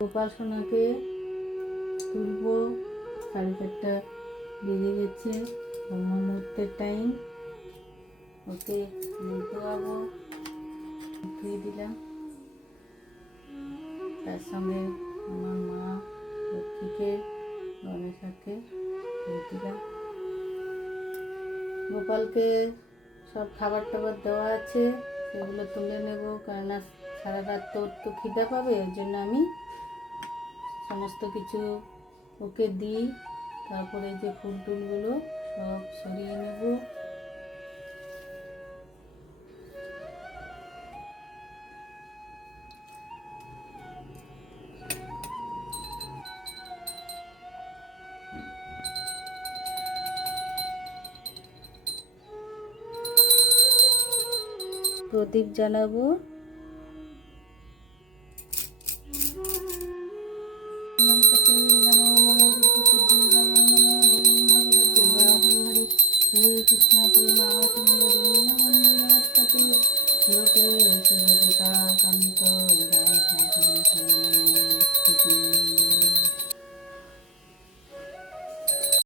গোপাল সোনাকে তুলবো, 4:30 বেজে গেছে, ব্রহ্ম মুহূর্তের টাইম। ওকে ধোয়াবো, ধুয়ে দিলাম। তার সঙ্গে আমার মা লক্ষ্মীকে, গণেশকে ধুয়ে দিলাম। গোপালকে সব খাবার টাবার দেওয়া আছে, সেগুলো তুলে নেব, কেননা সারা রাত তো খিদে পাবে। ওই জন্য আমি সমস্ত কিছু ওকে দিই। তারপরে যে ফুল টুলগুলো সব সরিয়ে নেব। প্রদীপ জ্বালাবো।